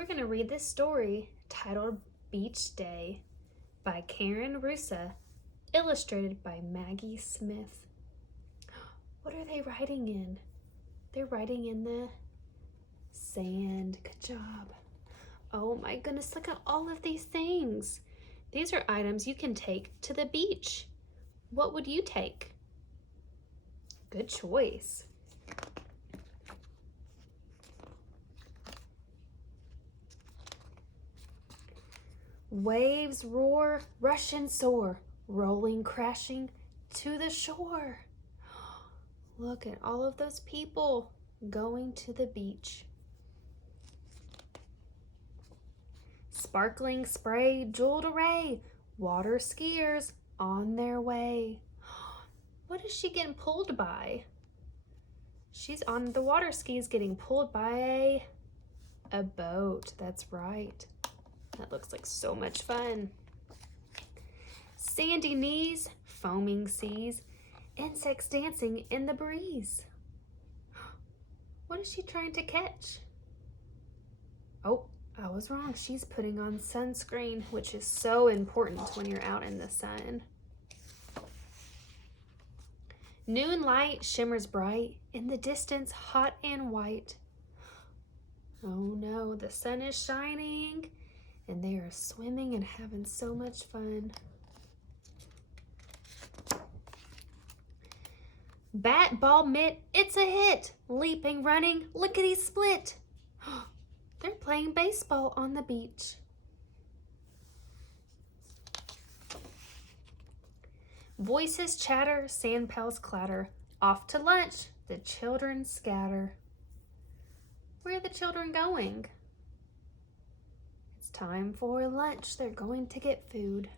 We're going to read this story titled Beach Day by Karen Russa, illustrated by Maggie Smith. What are they writing in? They're writing in the sand. Good job. Oh my goodness, look at all of these things. These are items you can take to the beach. What would you take? Good choice. Waves roar, rush and soar, rolling, crashing to the shore. Look at all of those people going to the beach. Sparkling spray, jeweled array, water skiers on their way. What is she getting pulled by? She's on the water skis getting pulled by a boat. That's right. That looks like so much fun. Sandy knees, foaming seas, insects dancing in the breeze. What is she trying to catch? Oh, I was wrong. She's putting on sunscreen, which is so important when you're out in the sun. Noon light shimmers bright, in the distance hot and white. Oh no, the sun is shining, and they are swimming and having so much fun. Bat, ball, mitt, it's a hit. Leaping, running, lickety split. They're playing baseball on the beach. Voices chatter, sand pails clatter. Off to lunch, the children scatter. Where are the children going? It's time for lunch. They're going to get food.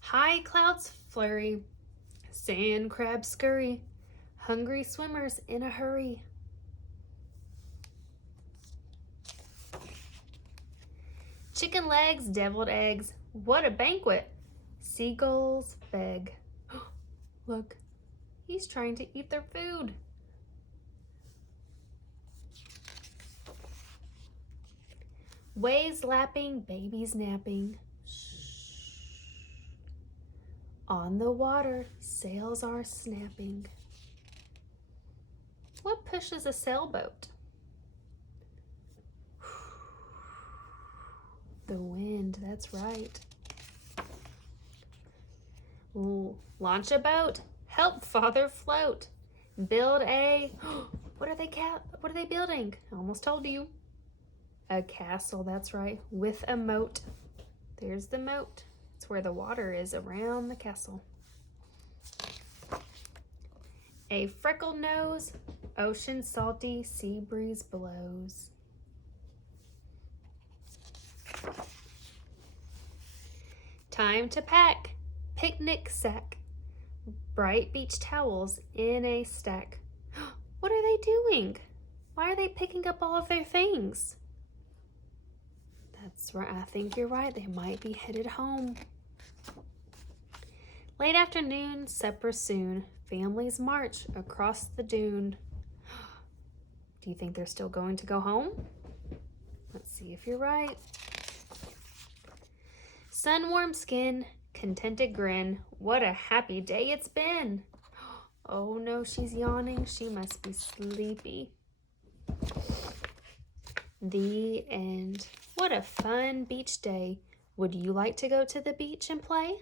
High clouds flurry, sand crabs scurry, hungry swimmers in a hurry. Chicken legs, deviled eggs, what a banquet. Seagulls beg. Look, he's trying to eat their food. Waves lapping, babies napping. On the water, sails are snapping. What pushes a sailboat? The wind, that's right. Launch a boat, help father float. Build a, what are they building? I almost told you. A castle, that's right, with a moat. There's the moat. It's where the water is around the castle. A freckled nose, ocean salty, sea breeze blows. Time to pack, picnic sack, bright beach towels in a stack. What are they doing? Why are they picking up all of their things? That's right, I think you're right. They might be headed home. Late afternoon, supper soon. Families march across the dune. Do you think they're still going to go home? Let's see if you're right. Sun-warm skin, contented grin. What a happy day it's been. Oh no, she's yawning. She must be sleepy. The end. What a fun beach day. Would you like to go to the beach and play?